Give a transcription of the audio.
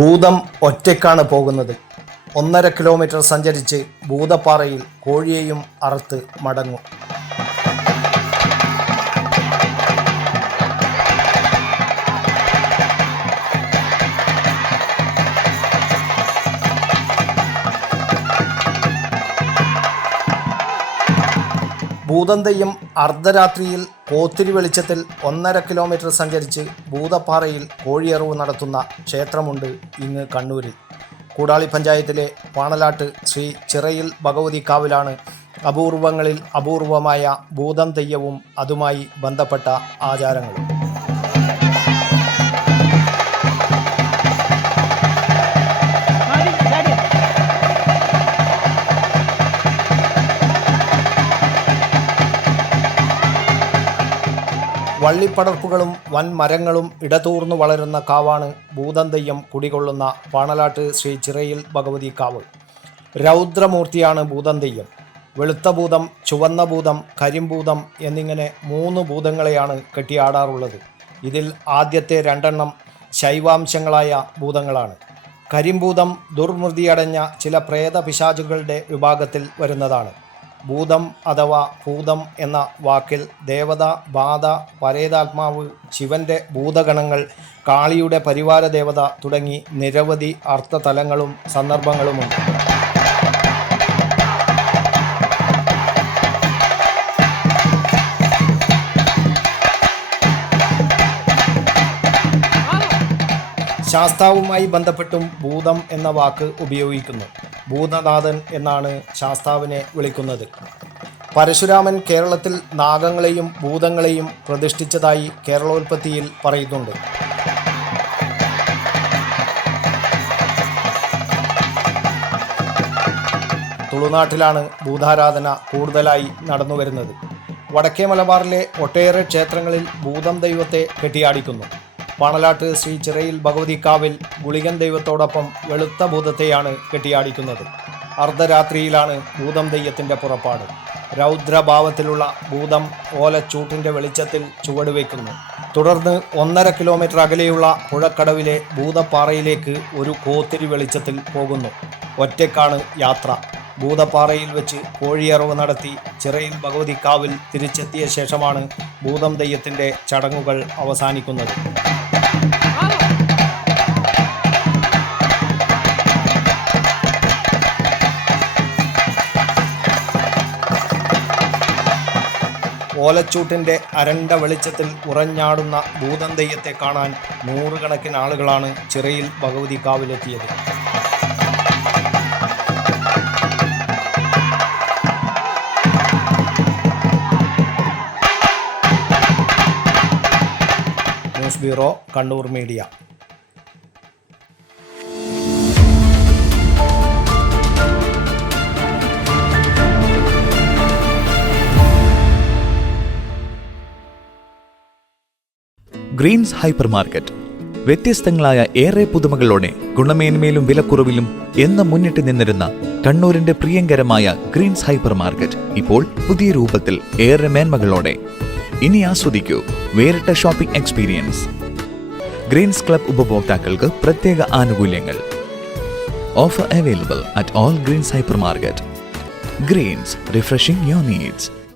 ഭൂതം ഒറ്റയ്ക്കാണ് പോകുന്നത്. 1.5 കിലോമീറ്റർ സഞ്ചരിച്ച് ഭൂതപ്പാറയിൽ കോഴിയെയും അറുത്ത് മടങ്ങും. ഭൂതം തെയ്യം അർദ്ധരാത്രിയിൽ കോത്തിരി വെളിച്ചത്തിൽ 1.5 കിലോമീറ്റർ സഞ്ചരിച്ച് ഭൂതപ്പാറയിൽ കോഴിയറവ് നടത്തുന്ന ക്ഷേത്രമുണ്ട് ഇങ്ങ് കണ്ണൂരിൽ. കൂടാളി പഞ്ചായത്തിലെ പാണലാട്ട് ശ്രീ ചിറയിൽ ഭഗവതി കാവിലാണ് അപൂർവങ്ങളിൽ അപൂർവമായ ഭൂതം തെയ്യവും അതുമായി ബന്ധപ്പെട്ട ആചാരങ്ങളും. വള്ളിപ്പടർപ്പുകളും വൻ മരങ്ങളും ഇടതൂർന്നു വളരുന്ന കാവാണ് ഭൂതം തെയ്യം കുടികൊള്ളുന്ന പാണലാട്ട് ശ്രീ ചിറയിൽ ഭഗവതി കാവ്. രൗദ്രമൂർത്തിയാണ് ഭൂതം തെയ്യം. വെളുത്ത ഭൂതം, ചുവന്ന ഭൂതം, കരിമ്പൂതം എന്നിങ്ങനെ 3 ഭൂതങ്ങളെയാണ് കെട്ടിയാടാറുള്ളത്. ഇതിൽ ആദ്യത്തെ 2 ശൈവാംശങ്ങളായ ഭൂതങ്ങളാണ്. കരിമ്പൂതം ദുർമൃതിയടഞ്ഞ ചില പ്രേത പിശാചുകളുടെ വിഭാഗത്തിൽ വരുന്നതാണ്. ഭൂതം അഥവാ ഭൂതം എന്ന വാക്കിൽ ദേവത, ബാധ, പരേതാത്മാവ്, ശിവന്റെ ഭൂതഗണങ്ങൾ, കാളിയുടെ പരിവാര ദേവത തുടങ്ങി നിരവധി അർത്ഥതലങ്ങളും സന്ദർഭങ്ങളുമുണ്ട്. ശാസ്താവുമായി ബന്ധപ്പെട്ടും ഭൂതം എന്ന വാക്ക് ഉപയോഗിക്കുന്നു. ഭൂതനാഥൻ എന്നാണ് ശാസ്താവിനെ വിളിക്കുന്നത്. പരശുരാമൻ കേരളത്തിൽ നാഗങ്ങളെയും ഭൂതങ്ങളെയും പ്രതിഷ്ഠിച്ചതായി കേരളോൽപ്പത്തിയിൽ പറയുന്നുണ്ട്. തുളുനാട്ടിലാണ് ഭൂതാരാധന കൂടുതലായി നടന്നുവരുന്നത്. വടക്കേ മലബാറിലെ ഒട്ടേറെ ക്ഷേത്രങ്ങളിൽ ഭൂതം ദൈവത്തെ കെട്ടിയാടിക്കുന്നു. പാണലാട്ട് ശ്രീ ചിറയിൽ ഭഗവതി കാവിൽ ഗുളികൻ ദൈവത്തോടൊപ്പം വെളുത്ത ഭൂതത്തെയാണ് കെട്ടിയാടിക്കുന്നത്. അർദ്ധരാത്രിയിലാണ് ഭൂതം തെയ്യത്തിൻ്റെ പുറപ്പാട്. രൗദ്രഭാവത്തിലുള്ള ഭൂതം ഓലച്ചൂട്ടിൻ്റെ വെളിച്ചത്തിൽ ചുവടുവെക്കുന്നു. തുടർന്ന് 1.5 കിലോമീറ്റർ അകലെയുള്ള പുഴക്കടവിലെ ഭൂതപ്പാറയിലേക്ക് ഒരു കോത്തിരി വെളിച്ചത്തിൽ പോകുന്നു. ഒറ്റയ്ക്കാണ് യാത്ര. ഭൂതപ്പാറയിൽ വെച്ച് കോഴിയറവ് നടത്തി ചിറയിൽ ഭഗവതി കാവിൽ തിരിച്ചെത്തിയ ശേഷമാണ് ഭൂതം തെയ്യത്തിൻ്റെ ചടങ്ങുകൾ അവസാനിക്കുന്നത്. ഓലച്ചൂട്ടിൻ്റെ അരണ്ട വെളിച്ചത്തിൽ ഉറഞ്ഞാടുന്ന ഭൂതം തെയ്യത്തെ കാണാൻ 100 കണക്കിന് ആളുകളാണ് ചിറയിൽ ഭഗവതി കാവിലെത്തിയത്. News bureau, Kannur media. Greens hyper market വ്യത്യസ്തങ്ങളായ ഏറെ പുതുമകളോടെ ഗുണമേന്മയിലും വിലക്കുറവിലും എന്ന് മുന്നിട്ട് നിന്നിരുന്ന കണ്ണൂരിന്റെ പ്രിയങ്കരമായ ഗ്രീൻസ് ഹൈപ്പർ മാർക്കറ്റ് ഇപ്പോൾ പുതിയ രൂപത്തിൽ ഏറെ മേന്മകളോടെ. ഇനി ആസ്വദിക്കൂ വേറിട്ട ഷോപ്പിംഗ് എക്സ്പീരിയൻസ്. ഗ്രീൻസ് ക്ലബ് ഉപഭോക്താക്കൾക്ക് പ്രത്യേക ആനുകൂല്യങ്ങൾ. Offer available at all Greens hyper market. Greens, refreshing your needs.